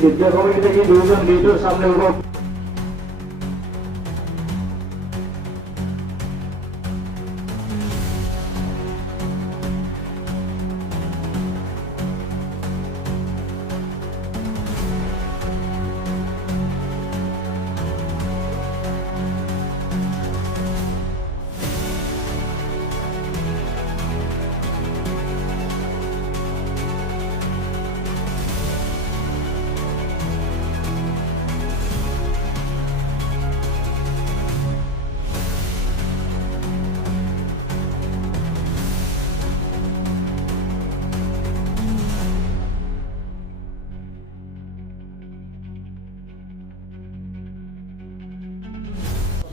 বিদ্যা কমিটি থেকে দুজন গেটের সামনে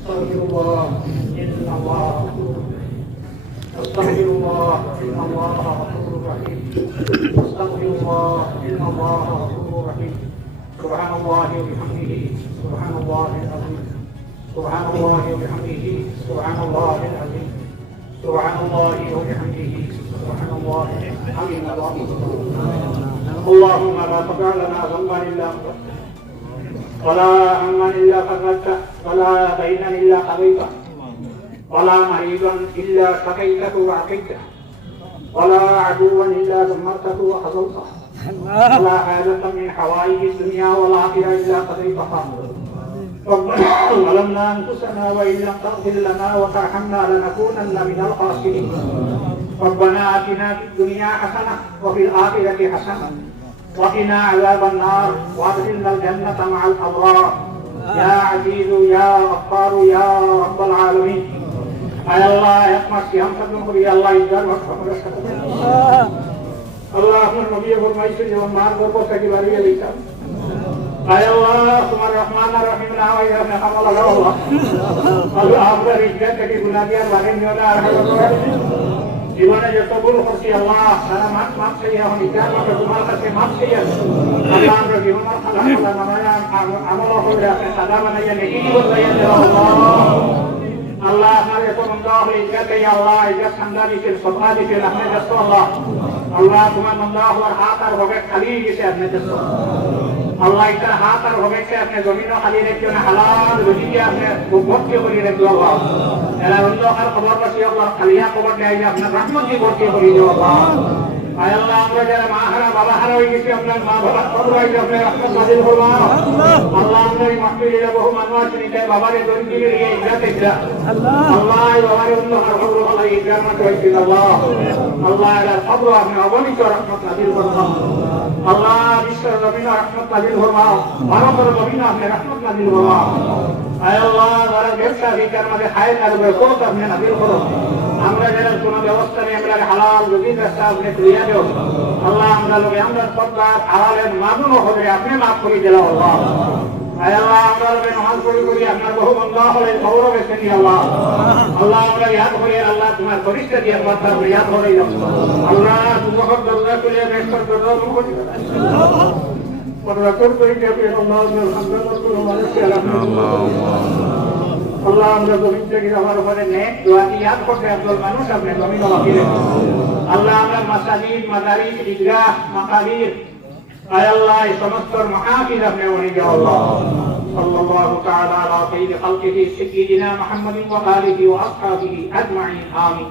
উঠো أستغفر الله إن الله أستغفر الله إن الله غفور رحيم أستغفر الله إن الله غفور رحيم سبحان الله وبحمده سبحان الله العظيم سبحان الله وبحمده سبحان الله العظيم سبحان الله وبحمده سبحان الله العظيم اللهم لا تدع لنا ذنبا إلا ولا هما إلا فرجته ولا دينا إلا قضيته ولا مريضا إلا شقيته وعقيته ولا عدوا إلا دمرته وخذلته. ولا حاجة من حوائج الدنيا والآخرة إلا قضيتها. ربنا ظلمنا أنفسنا وإن لم تغفر لنا وترحمنا لنكونن من الخاسرين. ربنا آتنا في الدنيا حسنة وفي الآخرة حسنة. وقنا عذاب النار وادخلنا الجنة مع الأبرار. يا عزيز, يا غفار, يا رب العالمين. আয় আল্লাহ এক মাস কি হাম খতম করি। আল্লাহ ইজ্জার ভাগ সকল আল্লাহ আপনার নবী ফরমাইছে যেমন মার গর্ব থাকি বাড়িয়ে দিতাম আয় আল্লাহ তোমার রহমান আর রহিম না হয় আপনি হামাল আল্লাহ আল্লাহ আপনার ইজ্জাত থেকে গুনাহ দিয়ে বাড়ি নিও জীবন লাইয়া দেওয়া আল্লাহ তোমার মন্দ হওয়ার হাত আর হবে খালি গেছে আপনি আল্লাহ ইতার হাত আর হবে আপনি জমিন খালি রেখে হালাল রুজিকে আপনি ভর্তি করে রেখে আল্লাহ। এরা অন্য আর খবর পাচ্ছি আল্লাহ খালিয়া খবর দেয় যে আপনার দিয়ে ভর্তি করে দিও আল্লাহ। আয় আল্লাহ আমরা যারা মা হারা বাবা হারা হয়ে গেছি আপনার মা বাবা হয়েছে আপনার নাজিল করবা এই মাহফিলে বহু মানুষ আছেন এটাই বাবারে দরিদ্রে নিয়ে ইজাতে আল্লাহ বাবারে অন্য আর আল্লাহ ইজার মতো হয়েছে আল্লাহ আল্লাহ এরা খবর আপনি অগণিত রহমত নাজিল করবা আল্লাহ বিশ্বের জমিন রহমত নাজিল করবা ভারতের জমিন আপনি রহমত নাজিল করবা আয় আল্লাহ, যারা ব্যবসা ভিটার মধ্যে খায় তার বেকত আপনি নাজিল করো। আমরা যারা কোনো ব্যবস্থা নেই, আমরা হালাল যদি ব্যবসা আপনি ক্রিয়া দেও। আল্লাহ আমরা লোকে, আমরা পদ্মা হালালের মাগুনো হবে, আপনি মাফ করে দিল আল্লাহ। আল্লাহ আমরা লোকে নামাজ পড়ি করি আপনার বহু বন্ধ হলে খবর গেছে নি আল্লাহ আল্লাহ আমরা ইয়াদ করি আল্লাহ তোমার পরিষ্কার দিয়ে আমার তার ইয়াদ করে আল্লাহ তোমার দরজা করে ব্যস্ত দরজা মুখ ونذكر بك في الله من الحمد لله আল্লাহ আমরা জমিন থেকে আমার উপরে নেক দোয়া কি ইয়াদ করতে একদল মানুষ আপনি জমিন বাকিরে আল্লাহ আমরা মাসাজিদ মাদারিস ঈদগাহ মাকাবির আয় আল্লাহ এই সমস্ত মাহাফিজ আপনি উনি আল্লাহ صلى الله تعالى على خير خلقه سيدنا محمد وآله وأصحابه أجمعين آمين